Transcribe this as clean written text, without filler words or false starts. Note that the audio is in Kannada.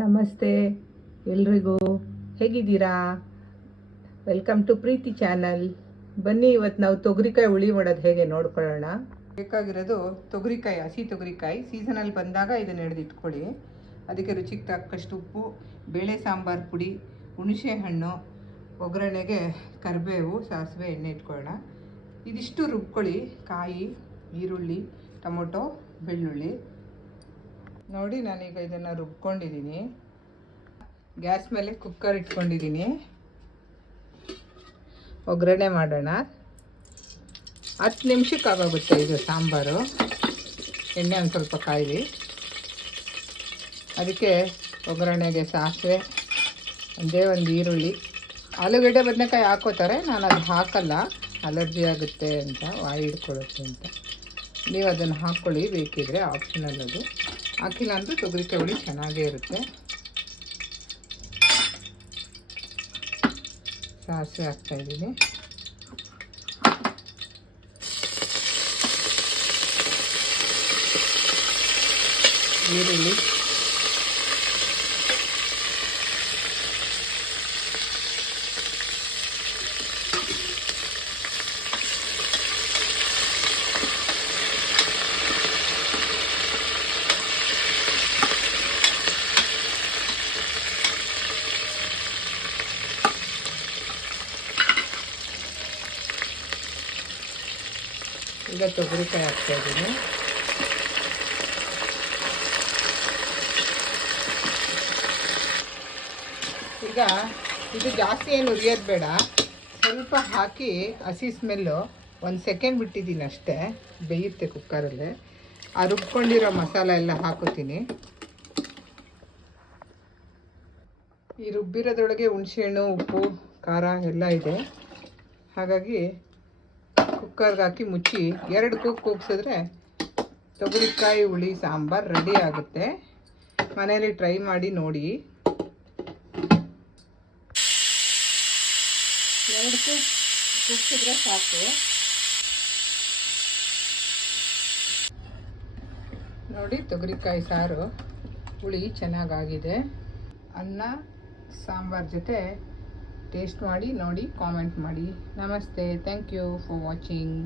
ನಮಸ್ತೆ ಎಲ್ರಿಗೂ, ಹೇಗಿದ್ದೀರಾ? Welcome to Preethi channel. ಬನ್ನಿ, ಇವತ್ತು ನಾವು ತೊಗರಿಕಾಯಿ ಹುಳಿ ಮಾಡೋದು ಹೇಗೆ ನೋಡ್ಕೊಳ್ಳೋಣ. ಬೇಕಾಗಿರೋದು ತೊಗರಿಕಾಯಿ, ಹಸಿ ತೊಗರಿಕಾಯಿ. ಸೀಸನಲ್ಲಿ ಬಂದಾಗ ಇದನ್ನು ಹಿಡಿದಿಟ್ಕೊಳ್ಳಿ. ಅದಕ್ಕೆ ರುಚಿಗೆ ತಕ್ಕಷ್ಟು ಉಪ್ಪು, ಬೇಳೆ ಸಾಂಬಾರು ಪುಡಿ, ಹುಣಸೆ ಹಣ್ಣು, ಒಗ್ಗರಣೆಗೆ ಕರಿಬೇವು, ಸಾಸಿವೆ, ಎಣ್ಣೆ ಇಟ್ಕೊಳ್ಳೋಣ. ಇದಿಷ್ಟು ರುಬ್ಕೊಳ್ಳಿ. ಕಾಯಿ, ಈರುಳ್ಳಿ, ಟೊಮೊಟೊ, ಬೆಳ್ಳುಳ್ಳಿ ನೋಡಿ. ನಾನೀಗ ಇದನ್ನು ರುಬ್ಕೊಂಡಿದ್ದೀನಿ. ಗ್ಯಾಸ್ ಮೇಲೆ ಕುಕ್ಕರ್ ಇಟ್ಕೊಂಡಿದ್ದೀನಿ. ಒಗ್ಗರಣೆ ಮಾಡೋಣ. 10 ನಿಮಿಷಕ್ಕೆ ಆಗೋಗುತ್ತೆ ಇದು ಸಾಂಬಾರು. ಎಣ್ಣೆ ಒಂದು ಸ್ವಲ್ಪ ಕಾಯಿಲಿ. ಅದಕ್ಕೆ ಒಗ್ಗರಣೆಗೆ ಸಾಸಿವೆ, ಒಂದೇ ಒಂದು ಈರುಳ್ಳಿ, ಆಲೂಗಡ್ಡೆ ಬದನೆಕಾಯಿ ಹಾಕೋತಾರೆ. ನಾನು ಅದು ಹಾಕಲ್ಲ, ಅಲರ್ಜಿ ಆಗುತ್ತೆ ಅಂತ, ವಾಯಿ ಹಿಡ್ಕೊಳ್ಳುತ್ತೆ ಅಂತ. ನೀವು ಅದನ್ನು ಹಾಕ್ಕೊಳ್ಳಿ, ಬೇಕಿದ್ರೆ ಆಪ್ಷನಲ್. ಅದು ಹಾಕಿಲ್ಲ ಅಂದರೆ ತೊಗರಿಕಾಯಿ ಹುಳಿ ಚೆನ್ನಾಗೇ ಇರುತ್ತೆ. ಸಾಸಿವೆ ಹಾಕ್ತಾಯಿದ್ದೀನಿ. ಈರುಳ್ಳಿ, ಈಗ ತೊಗರಿಕಾಯಿ ಹಾಕ್ತಾಯಿದ್ದೀನಿ. ಈಗ ಇದು ಜಾಸ್ತಿ ಏನು ಉರಿಯೋದು ಬೇಡ, ಸ್ವಲ್ಪ ಹಾಕಿ ಹಸಿ ಸ್ಮೆಲ್ಲು 1 ಸೆಕೆಂಡ್ ಬಿಟ್ಟಿದ್ದೀನಿ ಅಷ್ಟೇ, ಬೇಯುತ್ತೆ ಕುಕ್ಕರಲ್ಲಿ. ಆ ರುಬ್ಕೊಂಡಿರೋ ಮಸಾಲ ಎಲ್ಲ ಹಾಕೋತೀನಿ. ಈ ರುಬ್ಬಿರೋದ್ರೊಳಗೆ ಹುಣಸೆಹಣ್ಣು, ಉಪ್ಪು, ಖಾರ ಎಲ್ಲ ಇದೆ. ಹಾಗಾಗಿ ಕುಕ್ಕರ್ಗೆ ಹಾಕಿ ಮುಚ್ಚಿ 2 ಕೂಗಿಸಿದ್ರೆ ತೊಗರಿಕಾಯಿ ಹುಳಿ ಸಾಂಬಾರು ರೆಡಿ ಆಗುತ್ತೆ. ಮನೇಲಿ ಟ್ರೈ ಮಾಡಿ ನೋಡಿ. 2 ಕೂಗಿಸಿದ್ರೆ ಸಾಕು. ನೋಡಿ, ತೊಗರಿಕಾಯಿ ಸಾರು ಹುಳಿ ಚೆನ್ನಾಗಾಗಿದೆ. ಅನ್ನ ಸಾಂಬಾರ್ ಜೊತೆ ಟೇಸ್ಟ್ ಮಾಡಿ ನೋಡಿ, ಕಾಮೆಂಟ್ ಮಾಡಿ. ನಮಸ್ತೆ, ಥ್ಯಾಂಕ್ ಯು ಫಾರ್ ವಾಚಿಂಗ್.